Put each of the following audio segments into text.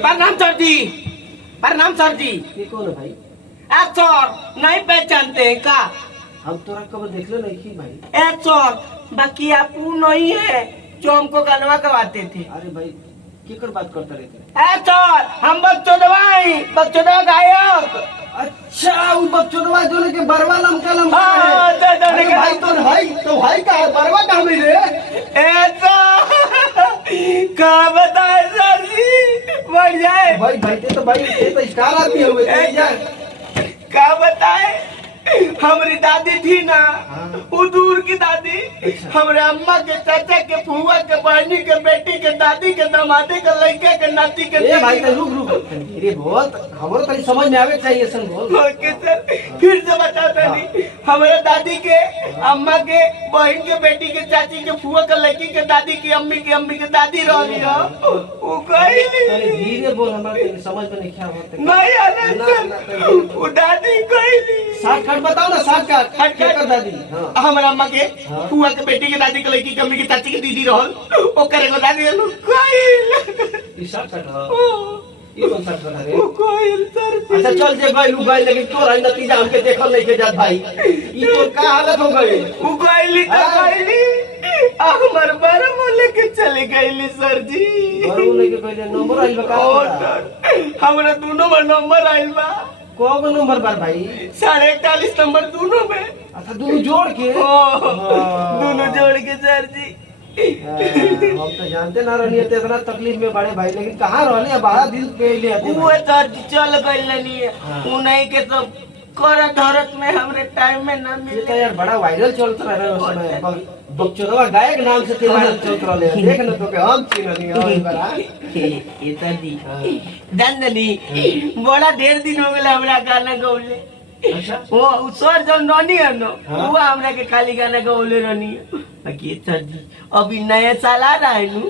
प्रणाम सर जी। प्रणाम सर जी। ये कौन है भाई? आप सर नहीं पहचानते हैं का? हम तोरा कब देखले नहीं की भाई। ए सर बाकी आप वो नहीं है जो हमको गलवा गवाते थे। अरे भाई केकर बात करते रहते? ए सर हम बक्चोदवा गायक। अच्छा वो बच्चों जो लेके बरवा लमका लमका हाँ, है। अरे भाई तो भाई का बरवा कहाँ में रे? ऐसा क्या बताए सर जी मर जाए। भाई ये तो स्टार आदमी हो गए। क्या बताए हमारी दादी थी ना वो दूर की दादी हमारे अम्मा के चाचा के फुआ के बहनी के बेटी के दादी के दामादे के लड़के के नाती के। ए भाई तो रुक अरे बहुत हमरो तनी समझ में आवे चाहिए सन बोल। ओके सर फिर से बताता नहीं हमारे दादी के अम्मा के बहन के बेटी के चाची के फुआ के लड़की के दादी की अम्मी के दादी रही हो वो कहली धीरे बोल हमारे समझ में नहीं क्या होता। नहीं आना वो दादी कहली शॉर्टकट बताओ ना शॉर्टकट केकर दादी? हमारा अम्मा के फुआ के बेटी के दादी के लड़की के अम्मी के चाची के दीदी रहल ओ करेगो दादी रहल कहली ई शॉर्टकट है। ई कौन शॉर्टकट है रे? वो कहल सर अच्छा चल जे गइल लेकिन तोरा नतीजा हमके देखल नहीं के जात भाई। ई तो का हालत हो गई? वो कहली तो कहली हमार बारे बोले के चले गईली सर जी। बरू लेके पहले नंबर आइल बा का? हमरा दोनों में नंबर आइल बा। कौन नंबर बार भाई? 41.5 नंबर दोनों में। अच्छा दोनों जोड़ के? दोनों जोड़ के सर जी। हम तो जानते ना रहनी है इतना तकलीफ में बड़े भाई लेकिन कहाँ रहने बड़ा दिल पे ले आते वो सर जी चल गई है वो नहीं के तो कर धरत में हमरे टाइम में ना ये मिले। तो यार बड़ा वायरल चलता रहा उस समय बक्चोदवा गायक नाम से वायरल चलता रहा देख ना तो के हम चिन्हनी है बड़ा ये सर जी जाननी बड़ा ढेर दिन हो गए हमरा गाना गौले। अच्छा वो सर जो नॉनी है ना वो हमरा के खाली गाना गौले रहनी है। बाकी सर जी अभी नया साल आ रहा है नु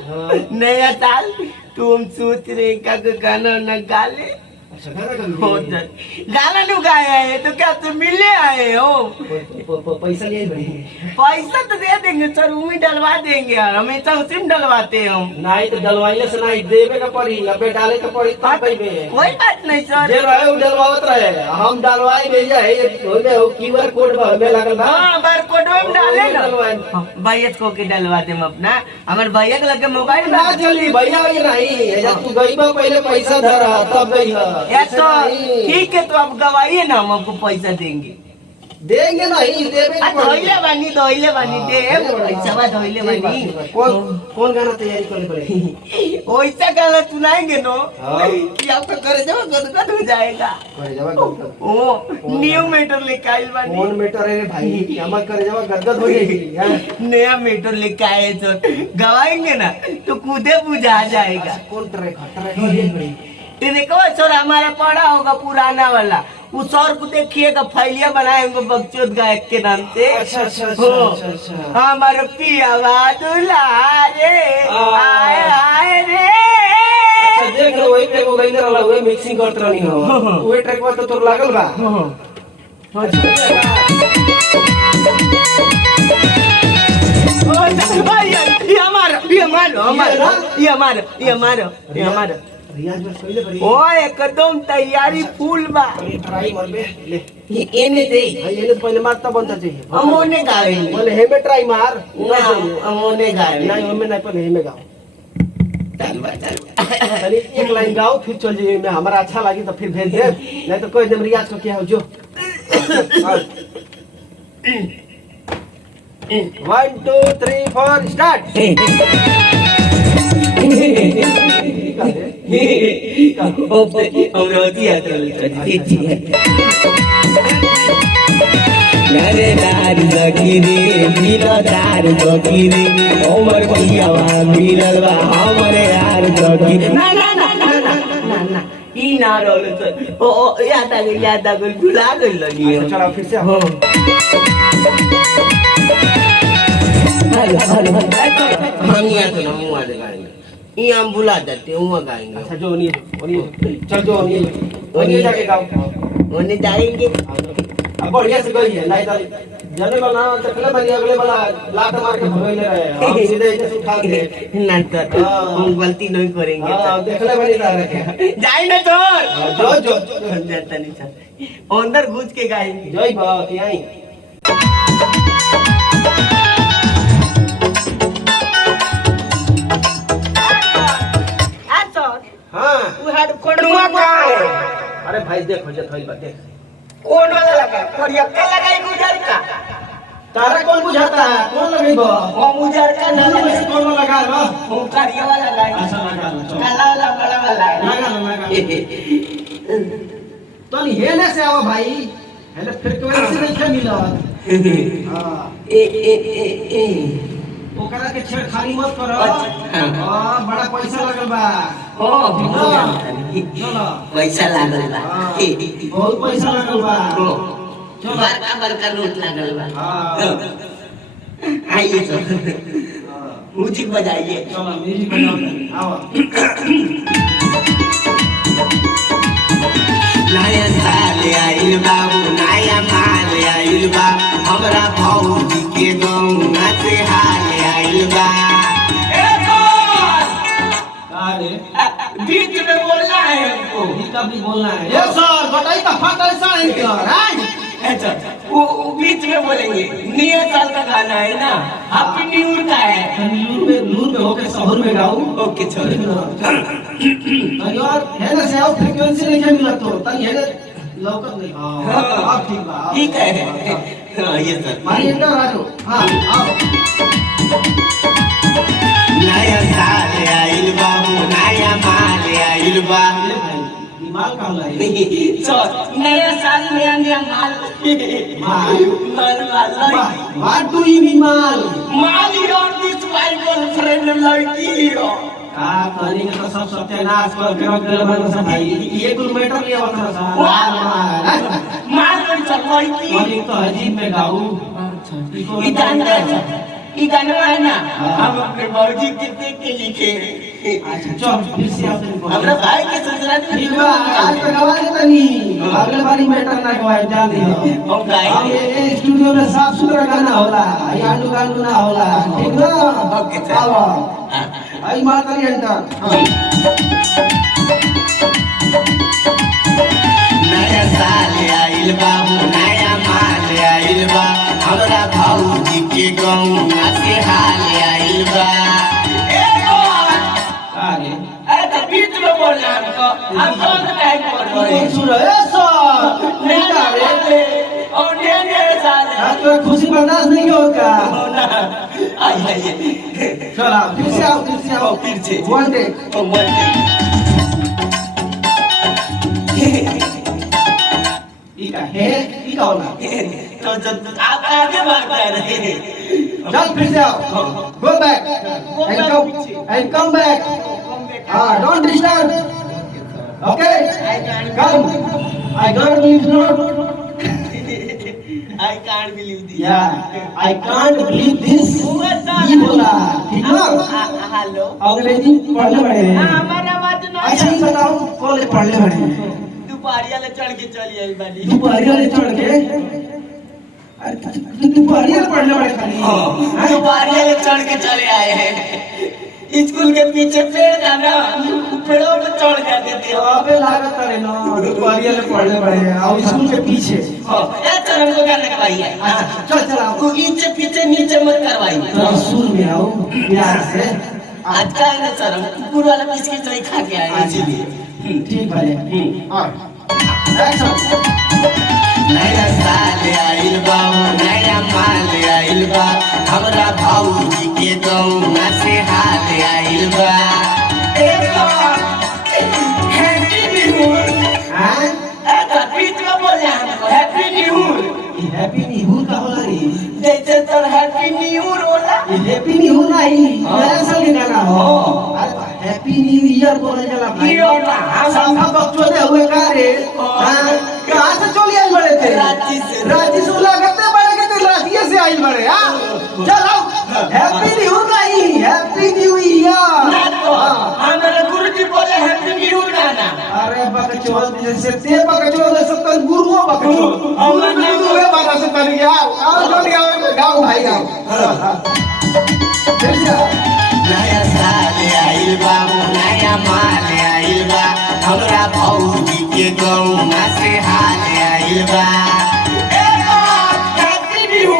नया साल तो हम सोच रहे का गाना न गा ले। अच्छा गाना हो सर गाना नु गाया है तो क्या तुम मिलने आए हो? पैसा नहीं भाई? पैसा तो दे देंगे सर उम्मीद डलवा देंगे यार हमेशा उसी में डलवाते हैं हम। नहीं तो डलवाइले से नहीं देवे का पड़ी अबे डाले का पड़ी तब भाई में कोई बात नहीं सर जे रहे वो डलवावत रहे हम डलवाई भेजा है ओमे हो क्यूआर कोड में लागल बा। हां बार कोड में डाले ना भैया को के डलवा देम अपना हमारे भैया के लगे मोबाइल ना चली भैया ये नहीं जब तू गई बा पहले पैसा धरा तब गई है। तो ठीक है तो आप गवाइए ना हम आपको पैसा देंगे नहीं देवे धोइले बानी दे पैसा धोइले बानी। कौन गाना तैयारी करने पड़ेगी? वैसा गाना सुनाएंगे नो कि आपका करे जब गदगद हो जाएगा। करे जब ओ न्यू मीटर लेके आइल बानी। कौन मीटर है भाई? हमार करे जब गदगद हो जाएगी। नया मीटर लेके आए तो गवाएंगे ना तो खुदे बुझा जाएगा। कौन ट्रैक देखो सर हमारा पड़ा होगा पुराना वाला उस सर को देखिएगा फैलिया बनाए होंगे बक्चोद गायक के नाम से। अच्छा हमारे पिया दुलारे आए आए रे। अच्छा देख लो वही पे को गई ना वाला वही मिक्सिंग करत रहनी हो वही ट्रैक पर तो तोर लागल बा। ये हमारा रियाज बस पहले बड़ी ओ एकदम तैयारी फुल बा। ट्राई मार बे ले एने दे ये तो पहले मारता बनता चाहिए। हम ओने गाएंगे पहले हे में ट्राई मार ना हम ओने गाएंगे नहीं हमें नहीं पहले हे में गाओ। चल चलिए एक लाइन गाओ फिर चल जाइए मैं हमारा अच्छा लगी तो फिर भेज दे नहीं तो कोई दिन रियाज को क्या हो जो 1 2 3 4 स्टार्ट। दार जकीरे मिलदार जकीरे उमर भैया मिलल बा हमरे यार जकीरे ना ना ना ना ना ना ई ना रोले सर ओ याद आ गई भुला गई लगी। चलो फिर से हो हम यहाँ तो हम वहाँ गाएंगे ये हम भुला जाते हैं वहाँ गाएंगे। अच्छा जो नहीं चल जो नहीं जाके गाओ वहाँ जाएंगे अब बढ़िया से गई है नहीं तो जाने वाला देखले बनी अगले वाला लात मार के भगैले रहे हम सीधे इधर से उठा के नहीं तो हम गलती नहीं करेंगे हां देखले बनी तारे के जाई ना छोड़ जो जाता नहीं सर अंदर घुस के गाएंगे जय बा कि आई हां तू हाथ कोणवा का अरे भाई देखो जे थई बा देख कौन वाला लगा कोरियक्का लगाई गुजर का तारा कौन बुझाता है कौन लगेबो वो गुजर का ना ना लगा कौन लगा लो वो कारिया वाला लगाई अच्छा लगा लो काला वाला बड़ा वाला लगा तो नहीं हेने से आओ भाई हेने फ्रीक्वेंसी नहीं के मिला हां ए ओकरा के छेड़खानी मत करो अच्छा। हां बड़ा पैसा लगल बा ओ चलो पैसा लागल बा हाँ, बहुत पैसा लगल बा चलो बड़का बड़का नोट लागल बा हां आइए तो म्यूजिक बजाइए चलो म्यूजिक बजाओ आओ नया साल आइल बाबू नया माल आइल बा हमरा भौजी के गौना से हाल आइल बा अरे बीच में बोलना है हमको ये कब भी बोलना है ये सर बताइए का फाटल साइन कर अच्छा वो बीच में बोलेंगे नया साल का गाना है ना हैप्पी न्यू ईयर का है नूर में होके शहर में गाओ ओके छोड़ो यार है ना से आओ फ्रीक्वेंसी नहीं के मिला तो तनी है ना लौकत नहीं हां अब ठीक बा ठीक है हाँ ये सर मारिए ना राजू हां आओ नया साल आइल बाबू नया माल आइल बा माल कहाँ लाए नया साल में आने माल माल What do you mean माल माल योर दिस माय गर्लफ्रेंड लड़की हो करेंगे तो सब सत्यानाश कर कर बन सब भाई ये कुल मैटर ले आवत है माल लड़की वाली तो अजीब में गाऊ ई गाना है ना हम अपने मौजी के देख के लिखे अच्छा चल फिर से आप हमरा भाई के ससुराल में ठीक बा आज तो गवा देता नहीं अगले बारी मैटर ना गवाए जान दे हम गाएंगे ये स्टूडियो में साफ सुथरा गाना होला ये आलू गालू ना होला ठीक ना ओके सर आओ आई मार करी एंटर नया साल आइल बाबू नया माल आइल बा हमरा भौजी के गौना से हाल आइल बा अरे तो बीच में बोलना हमको हम कौन सा टाइम बोल रहे हैं सुनो ए सर नया और नया साल है आज तो खुशी बर्दाश्त नहीं होगा आइए चलो फिर से आओ फिर से वन टेक इका होला तो आप आगे भाग रहे हैं चल फिर से आओ go back and come back don't disturb okay come I don't believe not I can't believe this. Yeah, I can't believe this. ये बोला ठीक ना हेलो अंग्रेजी पढ़ने बड़े हैं हमारा बात ना अच्छा ही बताओ कॉलेज पढ़ने बड़े हैं दुपहरिया ले चढ़ के चली आई बानी दोपहरिया ले चढ़ के अरे तो दोपहरिया ले पढ़ने बड़े खाली दुपहरिया ले चढ़ के चले आए हैं स्कूल के पीछे पेड़ था ना पेड़ों पे चढ़ जाते थे अबे लागत करे ना दोपहरिया ले पढ़ने बड़े हैं और स्कूल के पीछे ए चल हमको गाना करवाइए चल चल आओ पीछे पीछे नीचे मत करवाइए तो सुर में आओ प्यार से आज का है ना सर हम कुकुर वाला बिस्किट नहीं खा के आए हैं इसीलिए ठीक भले एक्शन नया साल आइल बा नया माल आइल बा हमरा भौजी के गौना से हाल आइल बा हैप्पी न्यू ईयर ऐसा बीच में बोल रहे हमको happy new year happy new year का होला रे जैसे तो हैप्पी न्यू ईयर होला हैप्पी न्यू ईयर नहीं नया साल के गाना हो हैप्पी न्यू ईयर बोले जाला भाई ये होला हम सब बच्चों ने हुए का रे कहां से चली आई बड़े थे रांची से रांची से लगते बड़े के रांची से आई बड़े हां चल आओ हैप्पी न्यू नहीं, हैप्पी न्यू ईयर। ना तो हमारे गुरुजी बोले हैप्पी न्यू गाना। अरे बकचोद जैसे ते बकचोद ऐसे तो गुरुओं बकचोद गुरु भी गुरुए बात से कर गया। आओ जोड़ गाओ भाई गाओ। फिर से नया साल आइल बा, नया माल आइल बा, हमरा भौजी के गौना से हाल आइल बा। Happy new.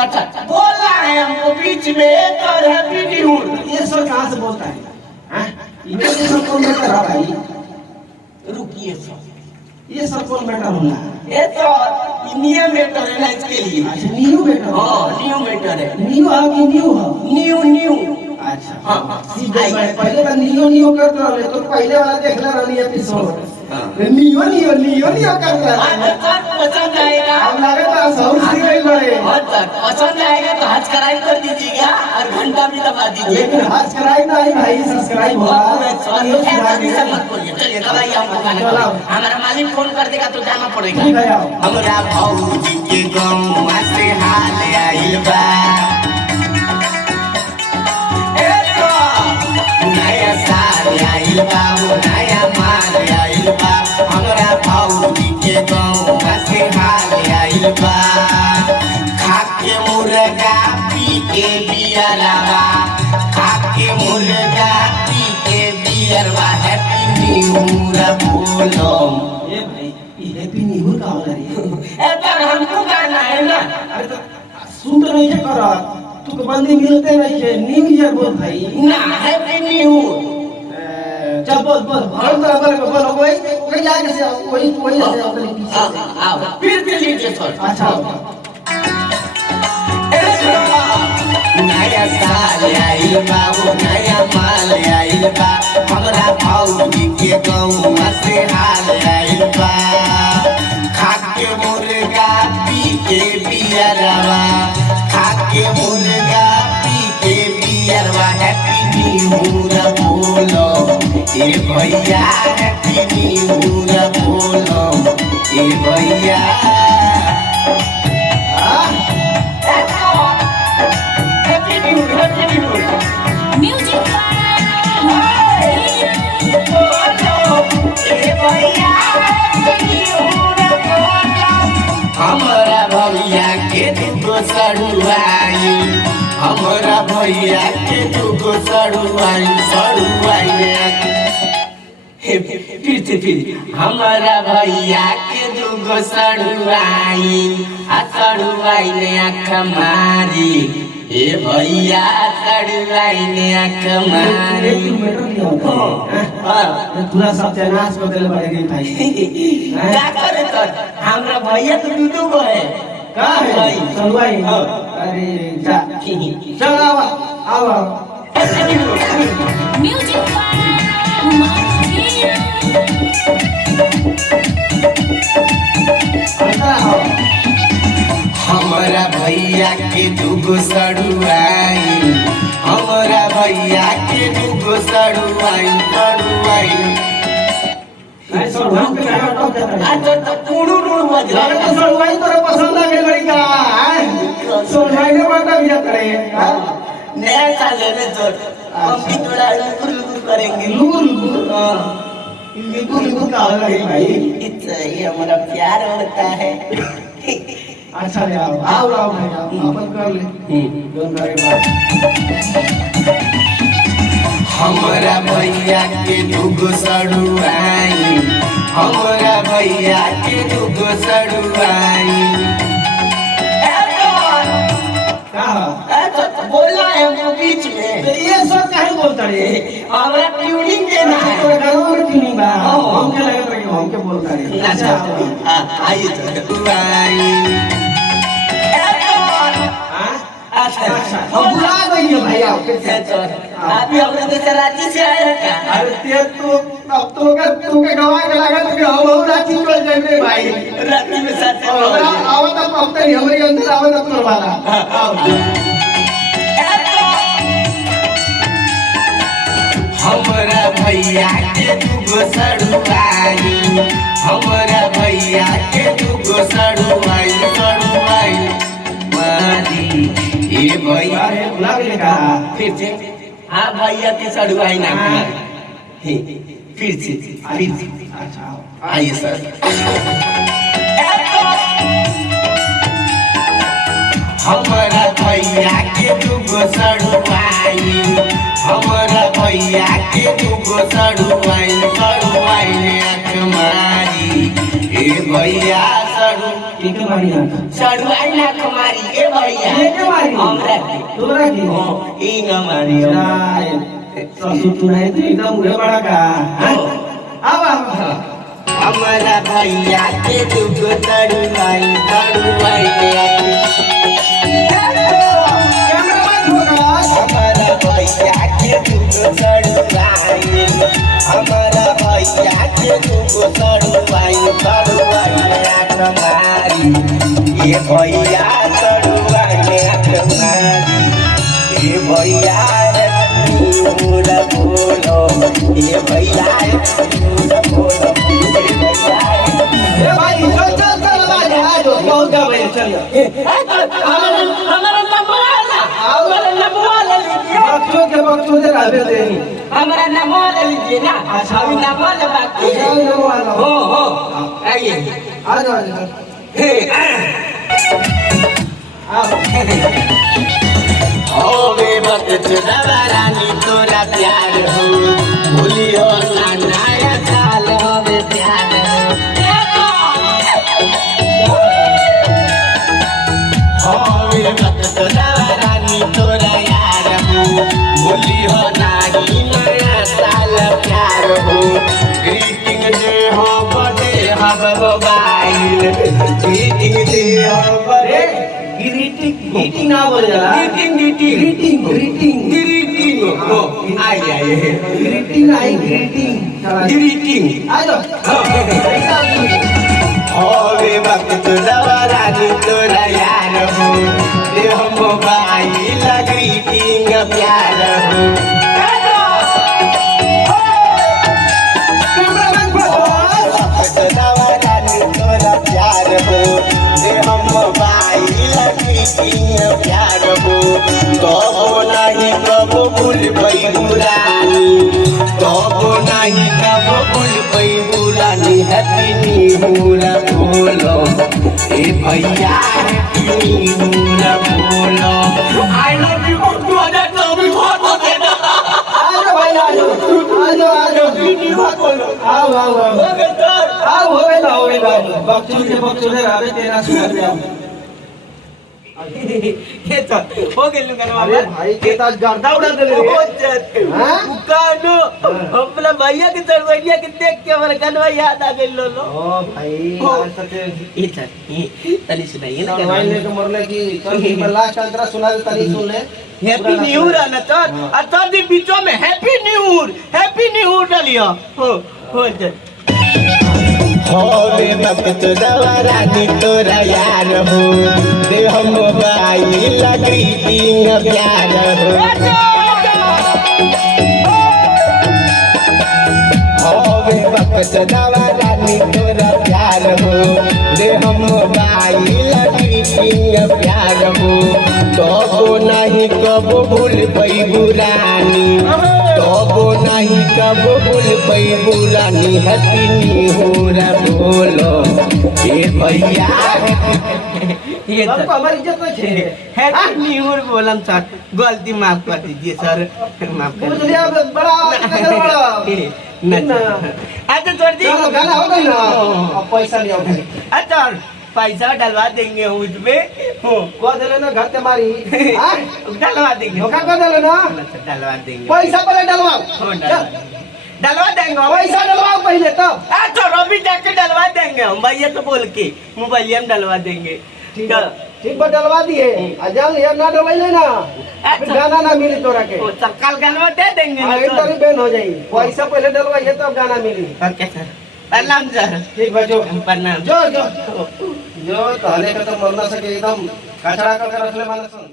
अच्छा बोल रहा है हमको बीच में एक और हैप्पी न्यू। ये सर कहाँ से बोलता है? हाँ? इधर से सब कौन बेटर है भाई? रुकिए सर, ये सब कौन बेटर होना? ये तो न्यू मेटर है ना इसके लिए। अच्छा न्यू बेटर। हाँ न्यू मेटर है। न्यू है कि न्यू है? New new. अच्छा हाँ सीधे पहले का न्यू करते रहे तो पहले वाला देखला रहनी एपिसोड। हाँ। न्यू करते रहे। पसंद आएगा। अब लगे तो सब सीख गई बड़े। पसंद आएगा तो सब्सक्राइब कर दीजिएगा और घंटा भी दबा लेकिन दीजिएगा। सब्सक्राइब नहीं भाई, सब्सक्राइब होगा। मत बोलिए, चलिए दवाई हमको खाना चलो। हमारा मालिक फोन कर देगा तो जाना पड़ेगा। ठीक है आओ। हमरा भौजी के गौवा से हाल आइल बा। नया साल आइल बा, नया माल आइल बा, हमरा भौजी के गौवा से हाल आइल बा। खा के मुर्गा पी के बियरवा, खा के मुर्गा पी के बियरवा, हैप्पी न्यू ईयर बोलो। ये भाई ये हैप्पी न्यू का हो रही है। ऐसा हमको गाना है ना। अरे तो सुन तो नहीं क्या कर रहा? तू को बंदे मिलते नहीं है, न्यू ईयर बोल भाई। ना हैप्पी न्यू। चल बोल बोल बोल वही आगे से वही से अपने पीछे से। आओ फिर से लीजिए सर। अच्छा नया साल आइल बा, नया माल आइल बा, हमरा भौजी के गौवा से हाल आइल बा। खा के मुर्गा पी के बियरवा, खा के मुर्गा पी के बियरवा, हैप्पी न्यू ईयर बोलो। ए भैया हैप्पी न्यू ईयर बोलो। ए भैया हैप्पी न्यू ईयर। Music हमरा भैया के दुगो सड़ुआई, हमरा भैया के दुगो सड़ुआई, फिर हमरा भैया के दुगो सड़ुआई, आ सड़ुआई ने आँख मारी। ए भैया सड़ुआई ने आँख मारी। पूरा सत्यानाश कर देले बड़े भाई। क्या करे तो हमरा भैया तो दूधू को है। का है भाई? सलवाई। हाँ। अरे जा चल आओ आओ। Music ऐसा हो। हमरा भैया के दुगो सड़ुआई, हमरा भैया के दुगो सड़ुआई। ऐसा हम पे क्या टॉप जाता है? आज तो कुड़ू नुड़ बज रहा अरे है। तो सलवाई तोरे पसंद आ गई लड़का है। सलवाई ने बात भी जाता है। नया साल है ना तो हम भी थोड़ा लुकुर करेंगे। लूर हाँ लूर का हो रही भाई। ये हमारा प्यार होता है। अच्छा ले आओ आओ भाई आओ अपन कर ले। दोनों भाई बात। हमरा भैया के दुगो सड़ुआई, हमरा भैया के दुगो सड़ुआई। बोलना है हमको बीच में। ये सब काहे बोलता रे? हमरा ट्यूनिंग देना है। तो गाना में क्यों नहीं बा? हम के लगे रहे हम के बोलता रे। अच्छा आइए तो अच्छा हम बुला गई भाई आओ फिर से। अभी हम लोग तो रांची से आए हैं क्या? अरे ते तो अब तो के गवा के लगा तो हम बहुत रांची चल जाएंगे भाई। रांची में साथ हमरा आवत अब तक हमारे अंदर आवत तो वाला। हमरा भैया के दुगो सड़ुआई, हमरा भैया के दुगो सड़ुआई मारी। ए भैया फिर से हाँ भैया के सड़ुआई ना फिर से अच्छा आइए सर हमारा भैया के दुगो सड़ुआई हमारा भैया के दुगो सड़ुआई आँख मारी ए भैया सड़ुआई आँख मारी ए भैया हमरा तोरा की ई न मारी ससुर तू नहीं तो एकदम मुझे बड़ा का अब हमारा भैया के दुगो सड़ुआई हमारा भैया के दुगो सड़ुआई हमारा भैया के दुगो सड़ुआई आँख मारी ये भैया सड़ुआई आँख मारी ये भैया पूरा बोलो ये भैया पूरा बोलो ये भैया ए भाई चल आ जाओ बहुत का भाई चल बच्चों से रहते थे हमारा नाम ले लीजिए ना अभी नाम ले बाकी हो आइए आ जाओ होवे वक्त रानी तोरा प्यार हो भूलियो ना नया साल होवे प्यार होवे वक्त रानी तोरा यार हो भूलियो ना नया साल प्यार हो ग्रीटिंग दे हो बर्थडे हम मोबाइल ग्रीटिंग दे हो बर्थडे ग्रीटिंग ना बोल जरा ग्रीटिंग हो आइए ग्रीटिंग आ जाओ होवे वक्त रानी तोरा यार हो दे हम मोबाइल ग्रीटिंग प्यार हो रानी तोरा प्यार हो दे हम मोबाइल ग्रीटिंग प्यार हो कबो नहीं कबो भूल गई बुरानी कबो नहीं कबो भूल गई बुरानी हैप्पी न्यू ईयर बोलो ए भैया हैप्पी न्यू ईयर बोलो आई लव यू 2024 बहुत हो गया ना भाई आ जाओ आओ हो गया बच्चों से रहते तेरा सुन गया ये तो हो गए लोग अरे भाई के ताज गर्दा उड़ा दे रे हां कानो अपना भैया के दरवाजा के देख के हमर कनवा याद आ गेल लो ओ भाई सते ई तनी सुनाइए ना मोबाइल ले के मरले की चल लास्ट अंतरा सुना दे तनी सुन ले हैप्पी न्यू ईयर ना तो अता दी बीचो में हैप्पी न्यू ईयर डालियो हो जा होवे वक्त रानी तोरा यार हो दे हम मोबाइल ग्रीटिंग प्यार हो होवे वक्त रानी तोरा प्यार हो दे हम मोबाइल ग्रीटिंग प्यार हो कबो नहीं कबो भूल पई बुरानी कबो नहीं कबो भूल पई बुरानी हैप्पी न्यू ईयर बोलो ए भैया ये सबको हमारी इज्जत नहीं छे हैप्पी न्यू ईयर बोलम सर गलती माफ कर दीजिए सर माफ कर मुझे लिया बड़ा अच्छा छोड़ दी गाना हो गई ना अब पैसा लिया अच्छा पैसा डलवा देंगे हम इसमें को देले ना घर ते मारी हां डलवा देंगे धोखा कर देले ना डलवा देंगे पैसा पहले डलवाओ डलवा देंगे पैसा डलवाओ पहले तब अच्छा रवि जाके डलवा देंगे हम भैया तो बोल के मोबाइल में डलवा देंगे ठीक बा डलवा दिए अजल ये ना डलवाइले ना फिर गाना ना मिली तोरा के कल गाना दे देंगे हां इधर बैन हो जाई पैसा पहले डलवाइए तब गाना मिली ओके सर प्रणाम सर ठीक बा जो प्रणाम जो ताले का तो मरना सके एकदम कचरा करके रख ले मानसन